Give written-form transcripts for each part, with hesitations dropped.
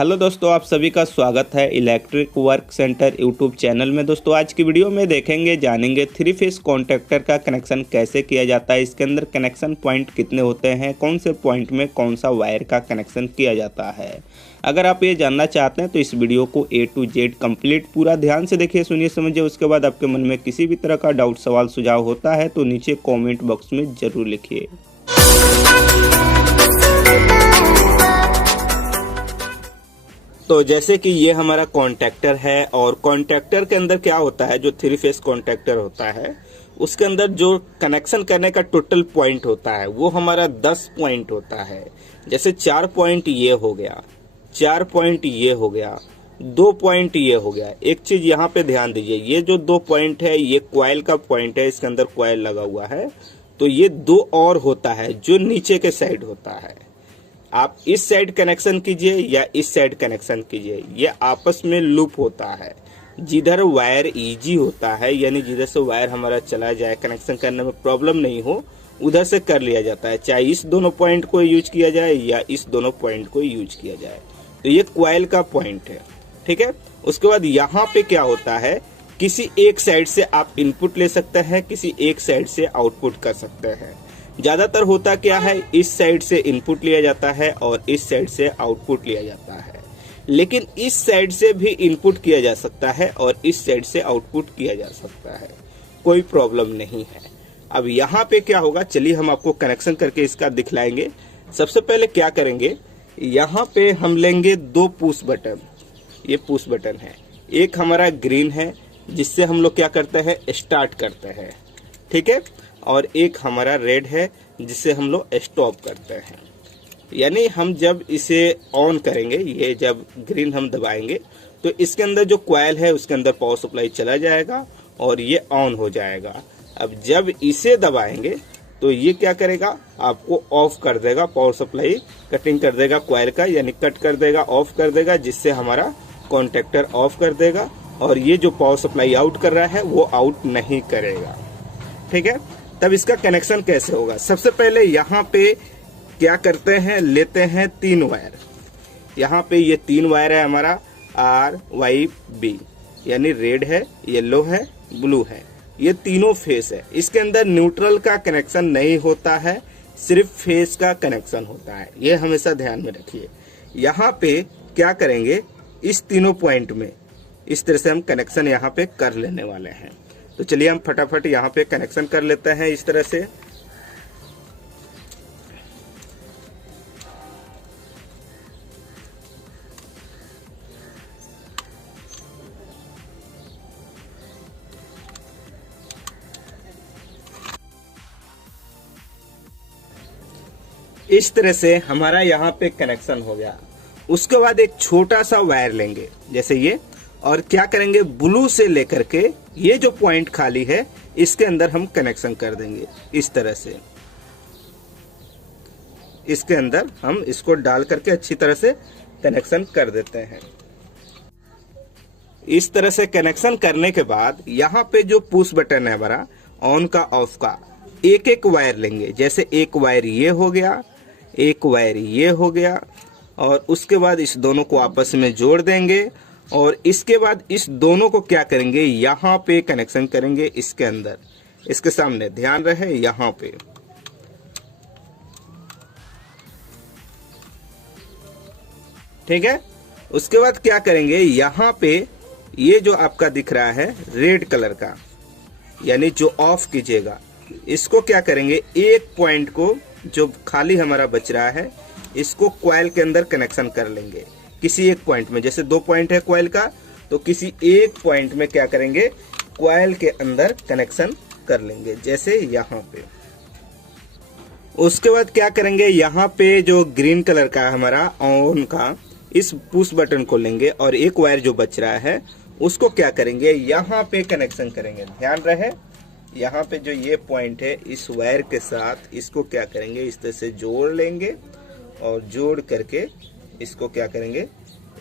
Hello दोस्तों, आप सभी का स्वागत है electric work centre YouTube channel में। दोस्तों आज की वीडियो में देखेंगे जानेंगे थ्री फेस कॉन्टैक्टर का कनेक्शन कैसे किया जाता है, इसके अंदर कनेक्शन पॉइंट कितने होते हैं, कौन से पॉइंट में कौन सा वायर का कनेक्शन किया जाता है। अगर आप ये जानना चाहते हैं तो इस वीडियो को A to Z कंप्लीट पूरा ध्यान से देखिए, सुनिए, समझिए। उसके बाद आपके मन में किसी भी तरह का डाउट सवाल सुझाव होता है तो नीचे कॉमेंट बॉक्स में ज़रूर लिखिए। तो जैसे कि ये हमारा कॉन्टैक्टर है और कॉन्टैक्टर के अंदर क्या होता है, जो थ्री फेस कॉन्टैक्टर होता है उसके अंदर जो कनेक्शन करने का टोटल पॉइंट होता है वो हमारा 10 पॉइंट होता है। जैसे 4 पॉइंट ये हो गया, 4 पॉइंट ये हो गया, 2 पॉइंट ये हो गया। एक चीज यहाँ पे ध्यान दीजिए, ये जो 2 पॉइंट है ये कॉइल का पॉइंट है, इसके अंदर कॉइल लगा हुआ है। तो ये 2 और होता है जो नीचे के साइड होता है। आप इस साइड कनेक्शन कीजिए या इस साइड कनेक्शन कीजिए, ये आपस में लूप होता है। जिधर वायर इजी होता है, यानी जिधर से वायर हमारा चला जाए, कनेक्शन करने में प्रॉब्लम नहीं हो, उधर से कर लिया जाता है। चाहे इस दोनों पॉइंट को यूज किया जाए या इस दोनों पॉइंट को यूज किया जाए। तो ये कॉइल का पॉइंट है, ठीक है। उसके बाद यहाँ पे क्या होता है, किसी एक साइड से आप इनपुट ले सकते हैं, किसी एक साइड से आउटपुट कर सकते हैं। ज्यादातर होता क्या है, इस साइड से इनपुट लिया जाता है और इस साइड से आउटपुट लिया जाता है। लेकिन इस साइड से भी इनपुट किया जा सकता है और इस साइड से आउटपुट किया जा सकता है, कोई प्रॉब्लम नहीं है। अब यहाँ पे क्या होगा, चलिए हम आपको कनेक्शन करके इसका दिखलाएंगे। सबसे पहले क्या करेंगे, यहाँ पे हम लेंगे 2 पुश बटन। ये पुश बटन है, एक हमारा ग्रीन है जिससे हम लोग क्या करते हैं, स्टार्ट करते हैं, ठीक है, और एक हमारा रेड है जिससे हम लोग स्टॉप करते हैं। यानी हम जब इसे ऑन करेंगे, ये जब ग्रीन हम दबाएंगे तो इसके अंदर जो कॉइल है उसके अंदर पावर सप्लाई चला जाएगा और ये ऑन हो जाएगा। अब जब इसे दबाएंगे तो ये क्या करेगा, आपको ऑफ कर देगा, पावर सप्लाई कटिंग कर देगा कॉइल का, यानी कट कर देगा, ऑफ कर देगा, जिससे हमारा कॉन्टैक्टर ऑफ कर देगा और ये जो पावर सप्लाई आउट कर रहा है वो आउट नहीं करेगा, ठीक है। तब इसका कनेक्शन कैसे होगा, सबसे पहले यहाँ पे क्या करते हैं, लेते हैं 3 वायर। यहाँ पे ये 3 वायर है हमारा RYB, यानी रेड है, येलो है, ब्लू है, ये तीनों फेस है। इसके अंदर न्यूट्रल का कनेक्शन नहीं होता है, सिर्फ फेस का कनेक्शन होता है, ये हमेशा ध्यान में रखिए। यहाँ पे क्या करेंगे, इस तीनों पॉइंट में इस तरह से हम कनेक्शन यहाँ पे कर लेने वाले हैं। तो चलिए हम फटाफट यहाँ पे कनेक्शन कर लेते हैं इस तरह से। इस तरह से हमारा यहाँ पे कनेक्शन हो गया। उसके बाद एक छोटा सा वायर लेंगे जैसे ये, और क्या करेंगे, ब्लू से लेकर के ये जो पॉइंट खाली है इसके अंदर हम कनेक्शन कर देंगे। इस तरह से इसके अंदर हम इसको डाल करके अच्छी तरह से कनेक्शन कर देते हैं। इस तरह से कनेक्शन करने के बाद यहाँ पे जो पुश बटन है हमारा ऑन का ऑफ का, एक एक वायर लेंगे। जैसे एक वायर ये हो गया, एक वायर ये हो गया, और उसके बाद इस दोनों को आपस में जोड़ देंगे और इसके बाद इस दोनों को क्या करेंगे, यहाँ पे कनेक्शन करेंगे इसके अंदर, इसके सामने ध्यान रहे, यहाँ पे, ठीक है। उसके बाद क्या करेंगे, यहाँ पे ये जो आपका दिख रहा है रेड कलर का, यानी जो ऑफ कीजिएगा, इसको क्या करेंगे, एक पॉइंट को जो खाली हमारा बच रहा है इसको कॉइल के अंदर कनेक्शन कर लेंगे किसी एक पॉइंट में। जैसे 2 पॉइंट है कॉइल का, तो किसी एक पॉइंट में क्या करेंगे, कॉइल के अंदर कनेक्शन कर लेंगे, जैसे यहाँ पे। उसके बाद क्या करेंगे, यहाँ पे जो ग्रीन कलर का हमारा ऑन का, इस पुश बटन को लेंगे और एक वायर जो बच रहा है उसको क्या करेंगे, यहाँ पे कनेक्शन करेंगे। ध्यान रहे, यहाँ पे जो ये पॉइंट है इस वायर के साथ इसको क्या करेंगे, इस तरह से जोड़ लेंगे और जोड़ करके इसको क्या करेंगे,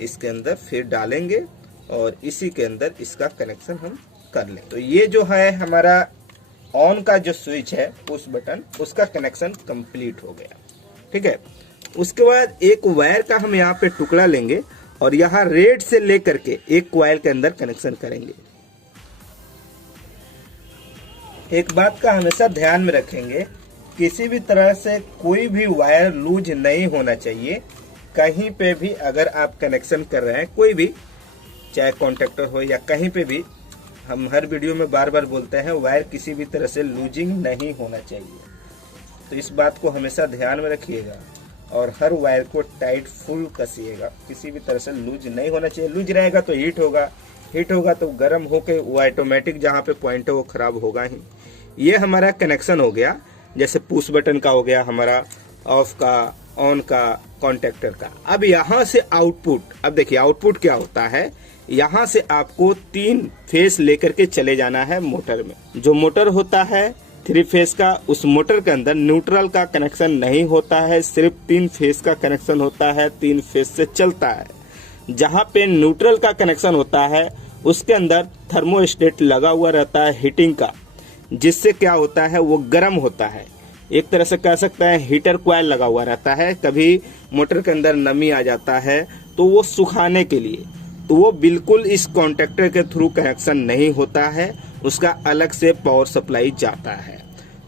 इसके अंदर फिर डालेंगे और इसी के अंदर इसका कनेक्शन हम कर लें। तो ये जो है हमारा ऑन का जो स्विच है पुश बटन, उसका कनेक्शन कंप्लीट हो गया, ठीक है। उसके बाद एक वायर का हम यहाँ पे टुकड़ा लेंगे और यहाँ रेड से लेकर के एक कॉइल के अंदर कनेक्शन करेंगे। एक बात का हमेशा ध्यान में रखेंगे, किसी भी तरह से कोई भी वायर लूज नहीं होना चाहिए। कहीं पे भी अगर आप कनेक्शन कर रहे हैं, कोई भी, चाहे कॉन्टेक्टर हो या कहीं पे भी, हम हर वीडियो में बार बार बोलते हैं वायर किसी भी तरह से लूजिंग नहीं होना चाहिए। तो इस बात को हमेशा ध्यान में रखिएगा और हर वायर को टाइट फुल कसिएगा। किसी भी तरह से लूज नहीं होना चाहिए। लूज रहेगा तो हीट होगा, हीट होगा तो गर्म होकर वो ऑटोमेटिक जहाँ पे पॉइंट है वो खराब होगा ही। ये हमारा कनेक्शन हो गया, जैसे पुश बटन का हो गया हमारा, ऑफ का, ऑन का, कॉन्टेक्टर का। अब यहाँ से आउटपुट, अब देखिए आउटपुट क्या होता है। यहाँ से आपको 3 फेस लेकर के चले जाना है मोटर में। जो मोटर होता है 3 फेस का, उस मोटर के अंदर न्यूट्रल का कनेक्शन नहीं होता है, सिर्फ 3 फेस का कनेक्शन होता है, 3 फेस से चलता है। जहाँ पे न्यूट्रल का कनेक्शन होता है उसके अंदर थर्मोस्टेट लगा हुआ रहता है हीटिंग का, जिससे क्या होता है वो गर्म होता है। एक तरह से कह सकते हैं हीटर कॉइल लगा हुआ रहता है। कभी मोटर के अंदर नमी आ जाता है तो वो सुखाने के लिए, तो वो बिल्कुल इस कॉन्टेक्टर के थ्रू कनेक्शन नहीं होता है, उसका अलग से पावर सप्लाई जाता है।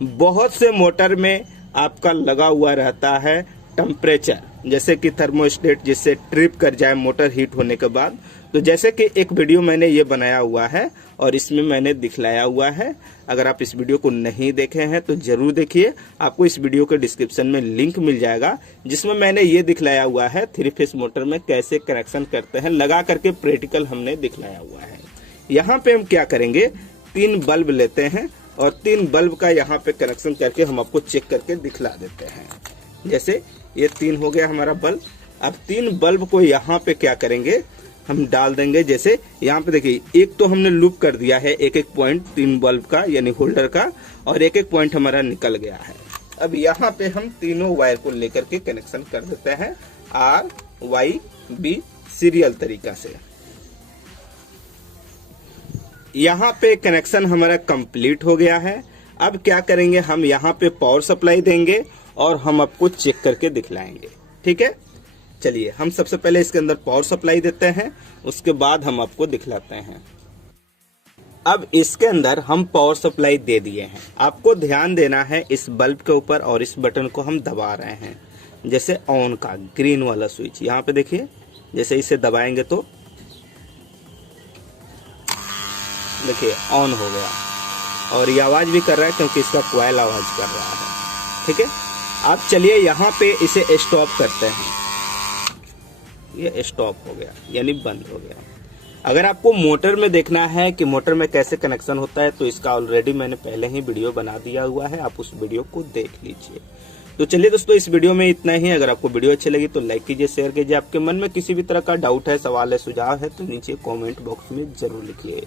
बहुत से मोटर में आपका लगा हुआ रहता है टेम्परेचर, जैसे कि थर्मोस्टेट, जिससे ट्रिप कर जाए मोटर हीट होने के बाद। तो जैसे कि एक वीडियो मैंने ये बनाया हुआ है और इसमें मैंने दिखलाया हुआ है। अगर आप इस वीडियो को नहीं देखे हैं तो जरूर देखिए, आपको इस वीडियो के डिस्क्रिप्शन में लिंक मिल जाएगा, जिसमें मैंने ये दिखलाया हुआ है 3 फेस मोटर में कैसे कनेक्शन करते हैं, लगा करके प्रैक्टिकल हमने दिखलाया हुआ है। यहाँ पे हम क्या करेंगे, 3 बल्ब लेते हैं और 3 बल्ब का यहाँ पे कनेक्शन करके हम आपको चेक करके दिखला देते हैं। जैसे ये 3 हो गया हमारा बल्ब। अब 3 बल्ब को यहाँ पे क्या करेंगे, हम डाल देंगे। जैसे यहाँ पे देखिए, एक तो हमने लूप कर दिया है, एक पॉइंट 3 बल्ब का यानी होल्डर का, और एक पॉइंट हमारा निकल गया है। अब यहाँ पे हम तीनों वायर को लेकर के कनेक्शन कर देते हैं RYB सीरियल तरीका से। यहाँ पे कनेक्शन हमारा कंप्लीट हो गया है। अब क्या करेंगे, हम यहाँ पे पावर सप्लाई देंगे और हम आपको चेक करके दिखलाएंगे। ठीक है, चलिए हम सबसे पहले इसके अंदर पावर सप्लाई देते हैं, उसके बाद हम आपको दिखलाते हैं। अब इसके अंदर हम पावर सप्लाई दे दिए हैं। आपको ध्यान देना है इस बल्ब के ऊपर, और इस बटन को हम दबा रहे हैं, जैसे ऑन का ग्रीन वाला स्विच। यहाँ पे देखिए, जैसे इसे दबाएंगे तो देखिए ऑन हो गया, और ये आवाज भी कर रहा है क्योंकि इसका कॉइल आवाज कर रहा है। ठीक है, अब चलिए यहाँ पे इसे स्टॉप करते हैं। ये स्टॉप हो गया यानी बंद हो गया। अगर आपको मोटर में देखना है कि मोटर में कैसे कनेक्शन होता है तो इसका ऑलरेडी मैंने पहले ही वीडियो बना दिया हुआ है, आप उस वीडियो को देख लीजिए। तो चलिए दोस्तों, इस वीडियो में इतना ही। अगर आपको वीडियो अच्छी लगी तो लाइक कीजिए, शेयर कीजिए। आपके मन में किसी भी तरह का डाउट है, सवाल है, सुझाव है तो नीचे कमेंट बॉक्स में जरूर लिखिए।